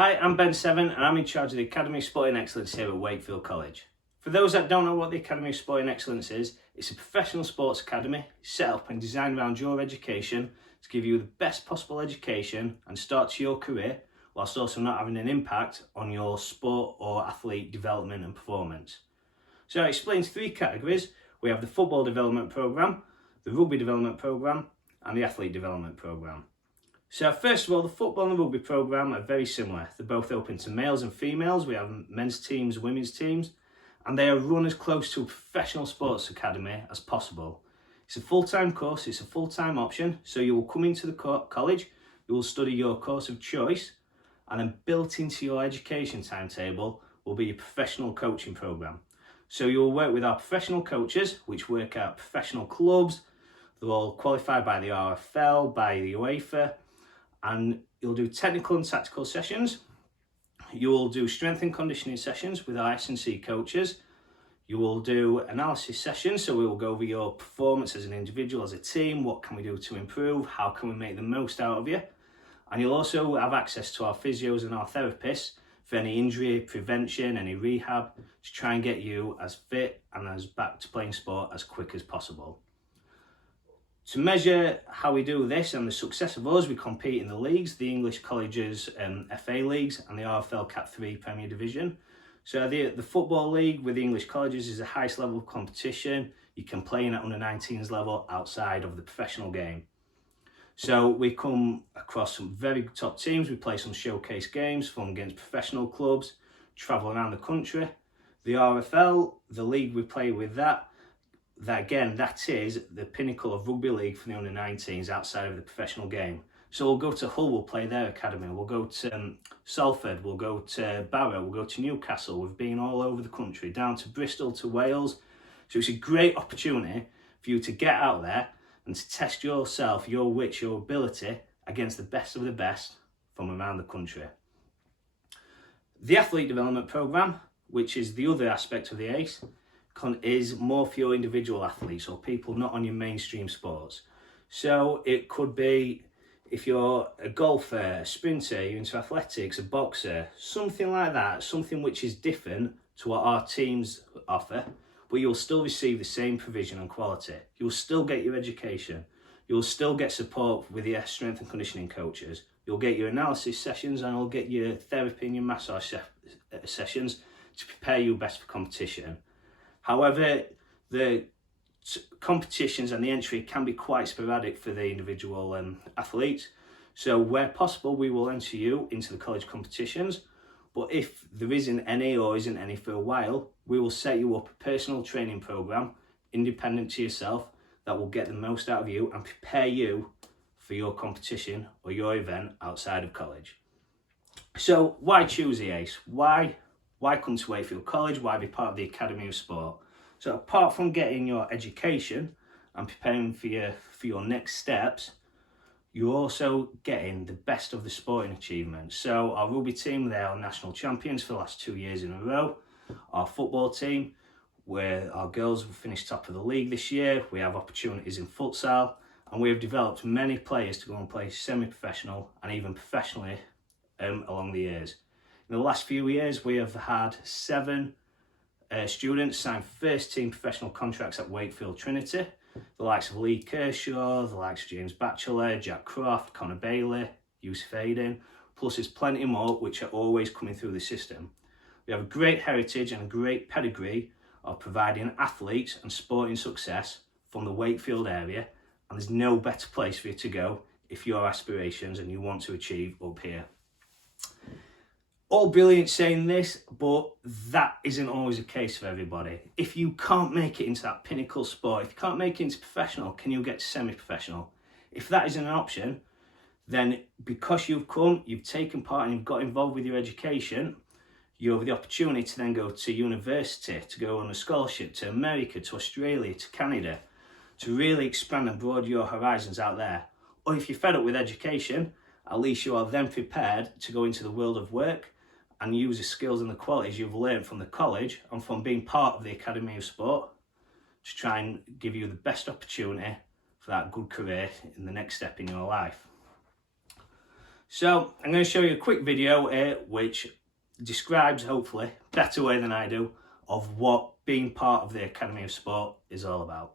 Hi, I'm Ben Seven and I'm in charge of the Academy of Sporting Excellence here at Wakefield College. For those that don't know what the Academy of Sporting Excellence is, it's a professional sports academy set up and designed around your education to give you the best possible education and start to your career whilst also not having an impact on your sport or athlete development and performance. So it explains three categories. We have the football development programme, the rugby development programme and the athlete development programme. So first of all, the football and rugby programme are very similar. They're both open to males and females. We have men's teams, women's teams, and they are run as close to a professional sports academy as possible. It's a full-time course, it's a full-time option, so you will come into the college, you will study your course of choice, and then built into your education timetable will be a professional coaching programme. So you will work with our professional coaches, which work at professional clubs. They're all qualified by the RFL, by the UEFA, and you'll do technical and tactical sessions. You will do strength and conditioning sessions with our S&C coaches. You will do analysis sessions, so we will go over your performance as an individual, as a team, what can we do to improve, how can we make the most out of you. And you'll also have access to our physios and our therapists for any injury prevention, any rehab, to try and get you as fit and as back to playing sport as quick as possible. To measure how we do this and the success of us, we compete in the leagues, the English colleges FA leagues and the RFL Cat 3 Premier Division. So the football league with the English colleges is the highest level of competition. You can play in at under 19s level outside of the professional game. So we come across some very top teams. We play some showcase games from against professional clubs, travel around the country. The RFL, the league we play with that is the pinnacle of rugby league for the under 19s outside of the professional game. So we'll go to Hull, we'll play their academy, we'll go to Salford, we'll go to Barrow, we'll go to Newcastle. We've been all over the country, down to Bristol, to Wales. So it's a great opportunity for you to get out there and to test yourself, your wits, your ability against the best of the best from around the country. The athlete development programme, which is the other aspect of the ACE, is more for your individual athletes or people not on your mainstream sports. So it could be if you're a golfer, a sprinter, you're into athletics, a boxer, something like that, something which is different to what our teams offer, but you'll still receive the same provision and quality. You'll still get your education. You'll still get support with your strength and conditioning coaches. You'll get your analysis sessions and you'll get your therapy and your massage sessions to prepare you best for competition. However, the competitions and the entry can be quite sporadic for the individual athletes. So where possible, we will enter you into the college competitions. But if there isn't any or isn't any for a while, we will set you up a personal training programme, independent to yourself, that will get the most out of you and prepare you for your competition or your event outside of college. So why choose the ACE? Why come to Wakefield College? Why be part of the Academy of Sport? So apart from getting your education and preparing for your next steps, you're also getting the best of the sporting achievements. So our rugby team, they are national champions for the last 2 years in a row. Our football team, where our girls will finish top of the league this year. We have opportunities in futsal, and we have developed many players to go and play semi-professional and even professionally along the years. In the last few years, we have had 7 students sign first team professional contracts at Wakefield Trinity. The likes of Lee Kershaw, the likes of James Batchelor, Jack Croft, Connor Bailey, Yusuf Aiden, plus there's plenty more which are always coming through the system. We have a great heritage and a great pedigree of providing athletes and sporting success from the Wakefield area, and there's no better place for you to go if your aspirations and you want to achieve up here. All brilliant saying this, but that isn't always the case for everybody. If you can't make it into that pinnacle sport, if you can't make it into professional, can you get to semi-professional? If that isn't an option, then because you've come, you've taken part and you've got involved with your education, you have the opportunity to then go to university, to go on a scholarship to America, to Australia, to Canada, to really expand and broaden your horizons out there. Or if you're fed up with education, at least you are then prepared to go into the world of work and use the skills and the qualities you've learned from the college and from being part of the Academy of Sport to try and give you the best opportunity for that good career in the next step in your life. So I'm going to show you a quick video here which describes, hopefully, better way than I do, of what being part of the Academy of Sport is all about.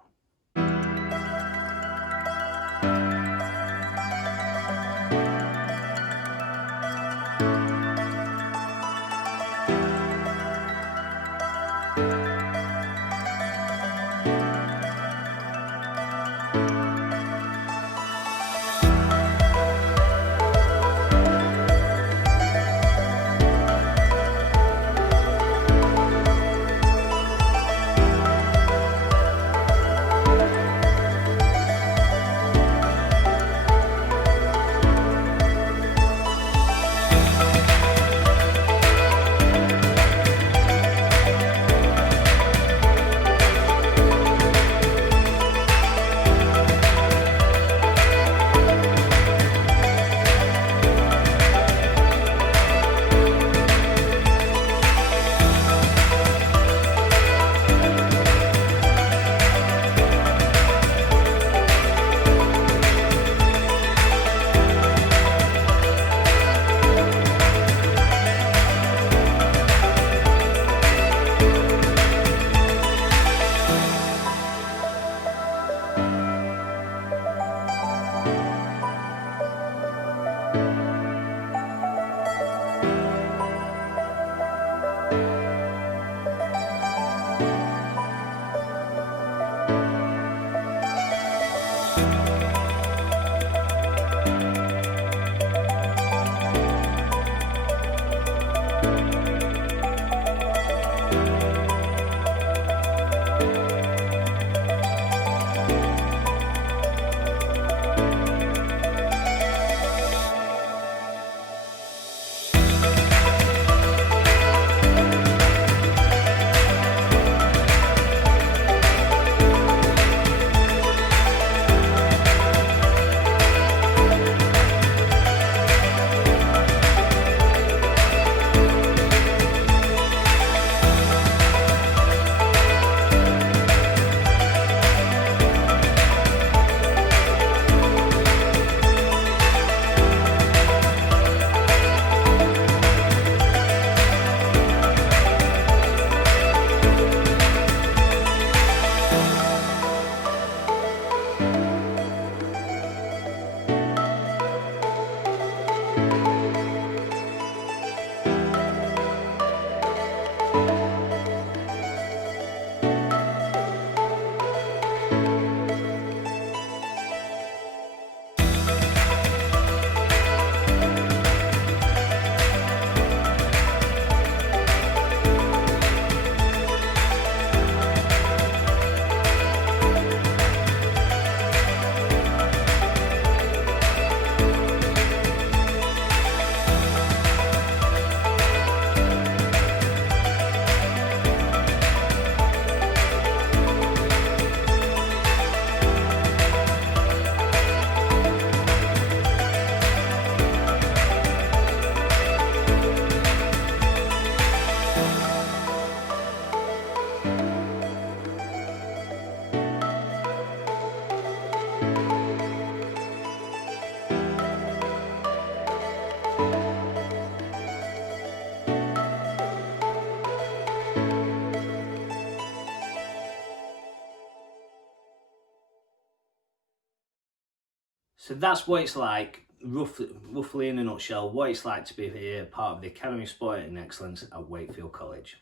So that's what it's like, roughly in a nutshell, what it's like to be here, part of the Academy of Sport and Excellence at Wakefield College.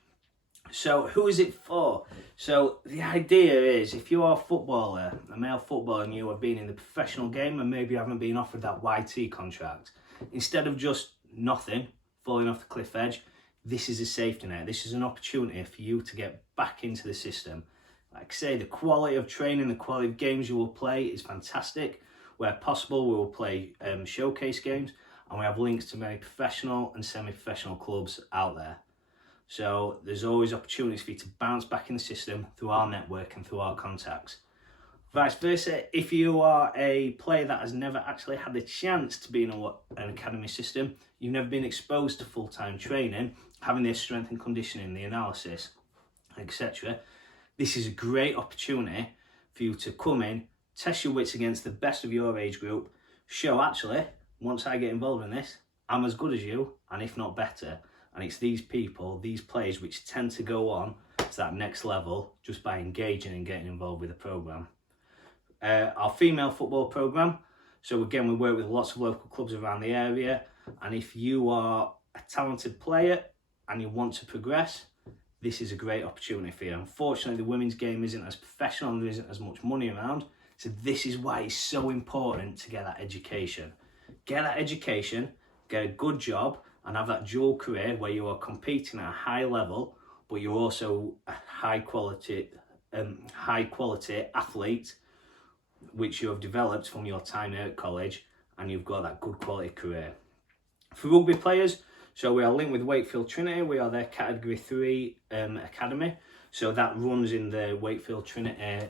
So who is it for? So the idea is, if you are a footballer, a male footballer, and you have been in the professional game and maybe haven't been offered that YT contract, instead of just nothing, falling off the cliff edge, this is a safety net. This is an opportunity for you to get back into the system. Like I say, the quality of training, the quality of games you will play is fantastic. Where possible, we will play showcase games, and we have links to many professional and semi-professional clubs out there. So there's always opportunities for you to bounce back in the system through our network and through our contacts. Vice versa, if you are a player that has never actually had the chance to be in an academy system, you've never been exposed to full-time training, having the strength and conditioning, the analysis, etc., this is a great opportunity for you to come in, test your wits against the best of your age group, show actually once I get involved in this, I'm as good as you, and if not better. And it's these people, these players, which tend to go on to that next level just by engaging and getting involved with the programme. Our female football programme, so again, we work with lots of local clubs around the area, and if you are a talented player and you want to progress, this is a great opportunity for you. Unfortunately, the women's game isn't as professional and there isn't as much money around, so this is why it's so important to get that education. Get that education, get a good job, and have that dual career where you are competing at a high level, but you're also a high quality athlete, which you have developed from your time here at college, and you've got that good quality career. For rugby players, so we are linked with Wakefield Trinity. We are their Category 3 academy, so that runs in the Wakefield Trinity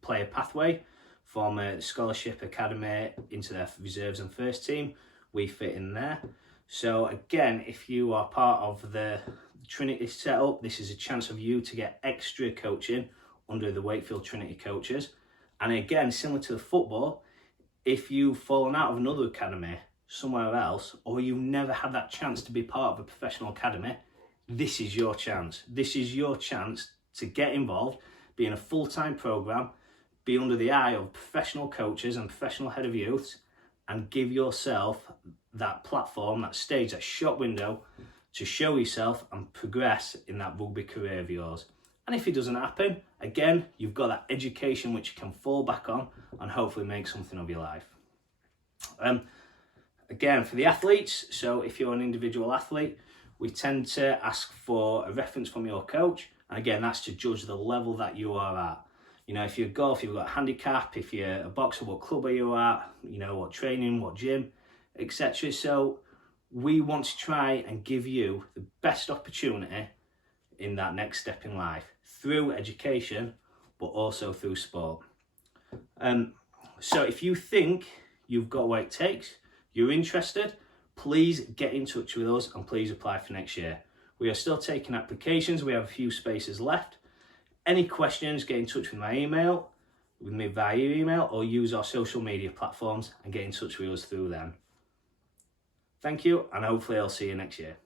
player pathway from scholarship academy into their reserves and first team. We fit in there. So again, if you are part of the Trinity setup, this is a chance of you to get extra coaching under the Wakefield Trinity coaches. And again, similar to the football, if you've fallen out of another academy somewhere else, or you never had that chance to be part of a professional academy, this is your chance. This is your chance to get involved, be in a full-time programme, be under the eye of professional coaches and professional head of youths, and give yourself that platform, that stage, that shop window to show yourself and progress in that rugby career of yours. And if it doesn't happen, again, you've got that education which you can fall back on and hopefully make something of your life. Again, for the athletes, so if you're an individual athlete, we tend to ask for a reference from your coach. And again, that's to judge the level that you are at. You know, if you're golf, you've got a handicap. If you're a boxer, what club are you at? You know, what training, what gym, etc. So we want to try and give you the best opportunity in that next step in life through education, but also through sport. So if you think you've got what it takes, you're interested, please get in touch with us and please apply for next year. We are still taking applications. We have a few spaces left. Any questions, get in touch with me via email, or use our social media platforms and get in touch with us through them. Thank you, and hopefully I'll see you next year.